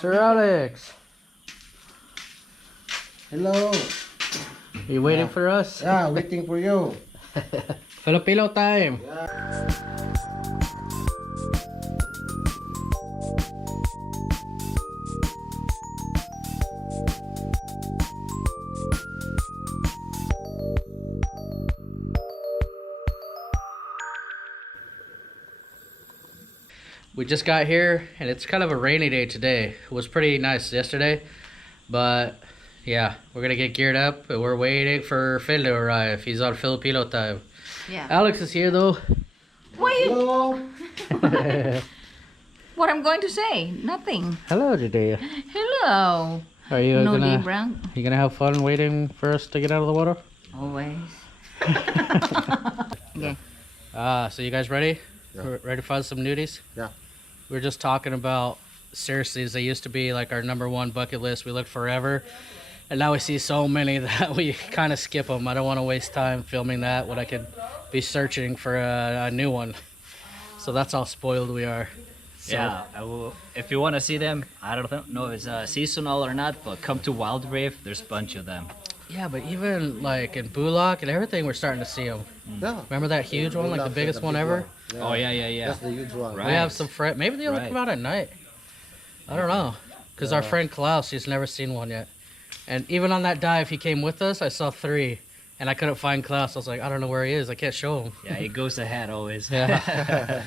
Sir Alex. Hello. You waiting for us? Yeah, waiting for you. Filipino time. We just got here and it's kind of a rainy day today. It was pretty nice yesterday, but yeah, we're gonna get geared up and we're waiting for Phil to arrive. He's on Filipino time. Yeah. Alex is here though. Hello. What I'm going to say? Nothing. Hello, Judea. Hello. Are you No, gonna Libra. you gonna have fun waiting for us to get out of the water? Always. Okay. So you guys ready? Yeah. Ready to find some nudies? Yeah. We were just talking about, seriously, they used to be like our #1 bucket list. We looked forever, and now we see so many that we kind of skip them. I don't want to waste time filming that when I could be searching for a new one. So that's how spoiled we are. So, yeah, I will. If you want to see them, I don't know if it's seasonal or not, but come to Wild Reef. There's a bunch of them. yeah, but even like in Bulak and everything, we're starting to see them. Yeah. Remember that huge one, like the biggest one ever? Yeah. Oh yeah. That's the huge one. Right. We have some friends. Maybe they only Right. come out at night. I don't know. Because our friend Klaus, he's never seen one yet. And even on that dive, he came with us. I saw 3. And I couldn't find Klaus. I was like, I don't know where he is. I can't show him. Yeah, it goes ahead always. Yeah.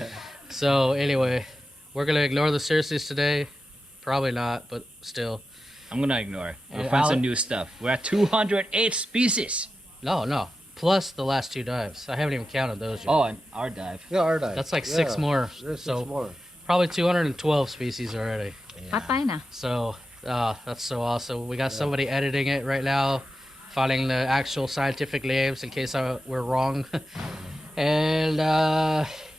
So anyway, we're going to ignore the seriousness today. Probably not, but still. I'm gonna ignore it. We'll And find some Alex- new stuff. We're at 208 species. No. Plus the last 2 dives. I haven't even counted those yet. Oh, and our dive. Yeah, our dive. That's like 6 more. There's So 6 more. probably 212 species already. Patay na. So that's so awesome. We got somebody editing it right now, finding the actual scientific names in case we're wrong. And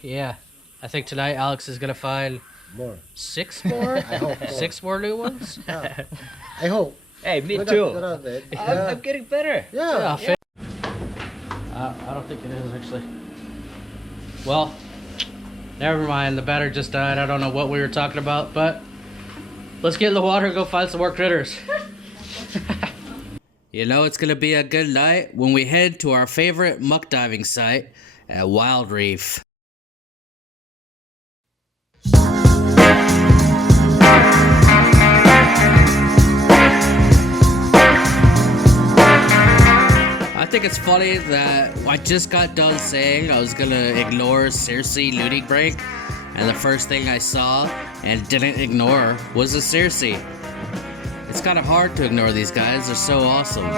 yeah, I think tonight Alex is gonna find More. 6 more. I hope. 6 more new ones. Yeah. I hope. Hey, me Look too. at that. I'm getting better. Yeah. Yeah. I don't think it is actually. Well, never mind. The battery just died. I don't know what we were talking about, but let's get in the water and go find some more critters. You know it's gonna be a good night when we head to our favorite muck diving site at Wild Reef. I think it's funny that I just got done saying I was gonna ignore Cersei looting break, and the first thing I saw and didn't ignore was a Cersei. It's kind of hard to ignore these guys, they're so awesome.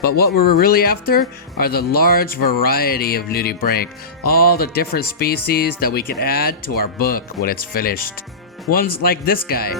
But what we're really after are the large variety of nudie break, all the different species that we can add to our book when it's finished. Ones like this guy.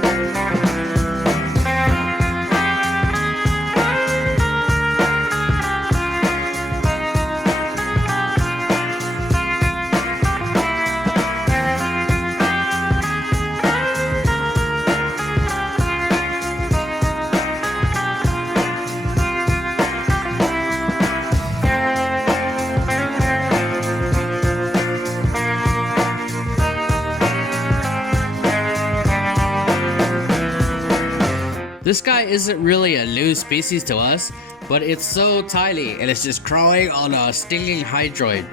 This guy isn't really a new species to us, but it's so tiny and it's just crawling on a stinging hydroid.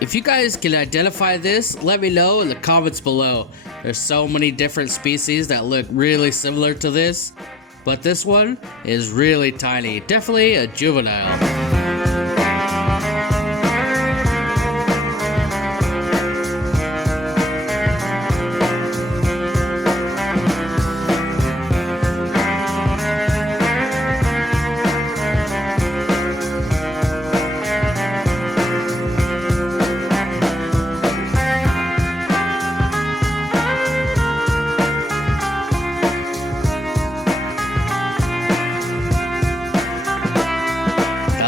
If you guys can identify this, let me know in the comments below. There's so many different species that look really similar to this, but this one is really tiny, definitely a juvenile.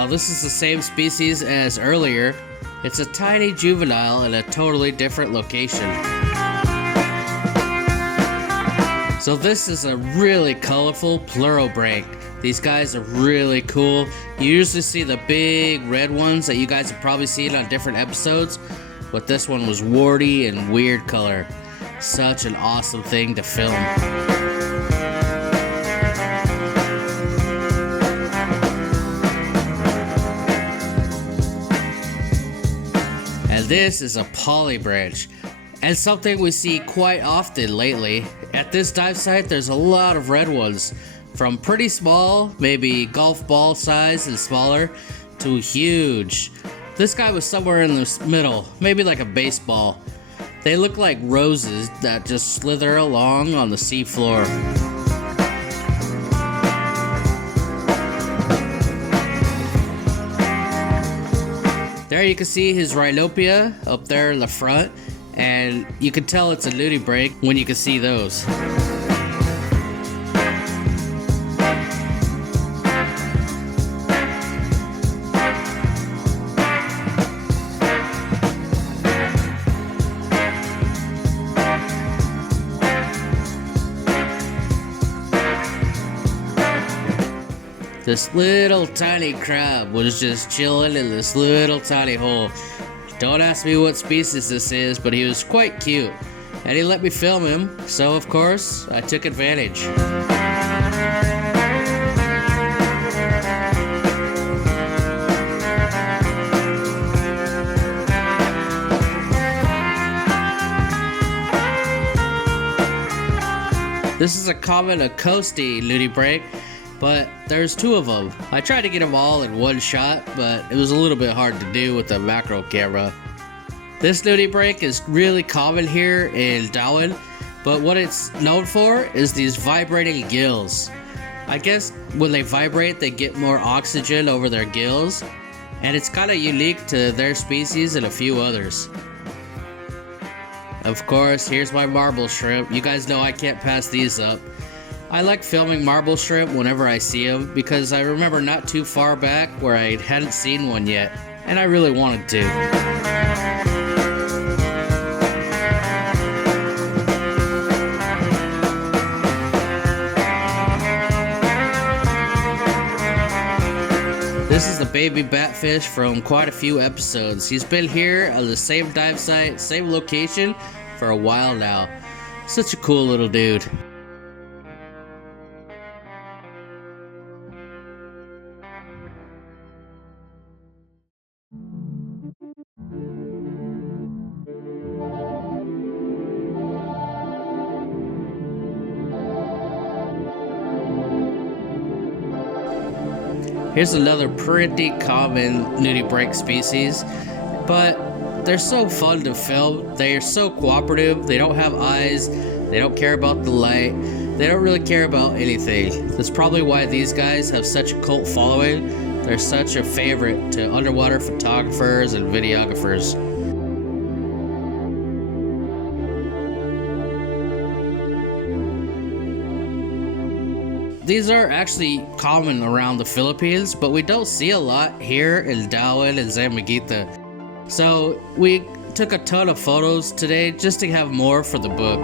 This is the same species as earlier. It's a tiny juvenile in a totally different location. So this is a really colorful plural break. These guys are really cool. You usually see the big red ones that you guys have probably seen on different episodes, but this one was warty and weird color. Such an awesome thing to film. And this is a poly branch, and something we see quite often lately. At this dive site, there's a lot of red ones, from pretty small, maybe golf ball size and smaller, to huge. This guy was somewhere in the middle, maybe like a baseball. They look like roses that just slither along on the seafloor. There you can see his rhinopia up there in the front, and you can tell it's a nudibranch when you can see those. This little tiny crab was just chilling in this little tiny hole. Don't ask me what species this is, but he was quite cute. And he let me film him, so of course, I took advantage. This is a common acosti nudibranch, but there's two of them. I tried to get them all in one shot, but it was a little bit hard to do with the macro camera. This nudibranch is really common here in Dauin, but what it's known for is these vibrating gills. I guess when they vibrate, they get more oxygen over their gills, and it's kind of unique to their species and a few others. Of course, here's my marble shrimp. You guys know I can't pass these up. I like filming marble shrimp whenever I see them because I remember not too far back where I hadn't seen one yet, and I really wanted to. This is the baby batfish from quite a few episodes. He's been here on the same dive site, same location for a while now. Such a cool little dude. Here's another pretty common nudibranch species, but they're so fun to film. They are so cooperative. They don't have eyes. They don't care about the light. They don't really care about anything. That's probably why these guys have such a cult following. They're such a favorite to underwater photographers and videographers. These are actually common around the Philippines, but we don't see a lot here in Dauin and Zammaguita. So we took a ton of photos today just to have more for the book.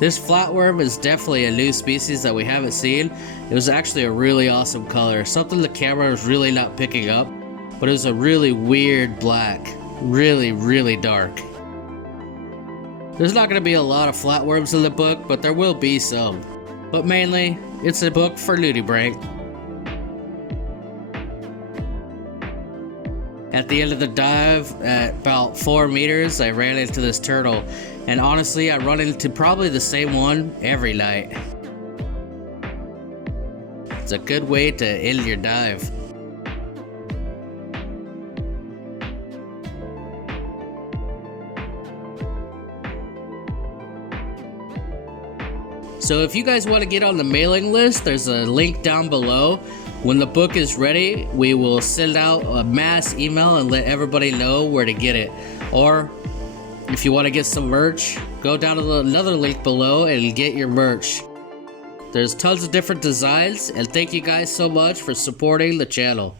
This flatworm is definitely a new species that we haven't seen. It was actually a really awesome color, something the camera was really not picking up. But it was a really weird black, really dark. There's not going to be a lot of flatworms in the book, but there will be some. But mainly, it's a book for nudibranch. At the end of the dive, at about 4 meters, I ran into this turtle. And honestly, I run into probably the same one every night. It's a good way to end your dive. So if you guys want to get on the mailing list, there's a link down below. When the book is ready, we will send out a mass email and let everybody know where to get it. Or if you want to get some merch, go down to another link below and get your merch. There's tons of different designs, and thank you guys so much for supporting the channel.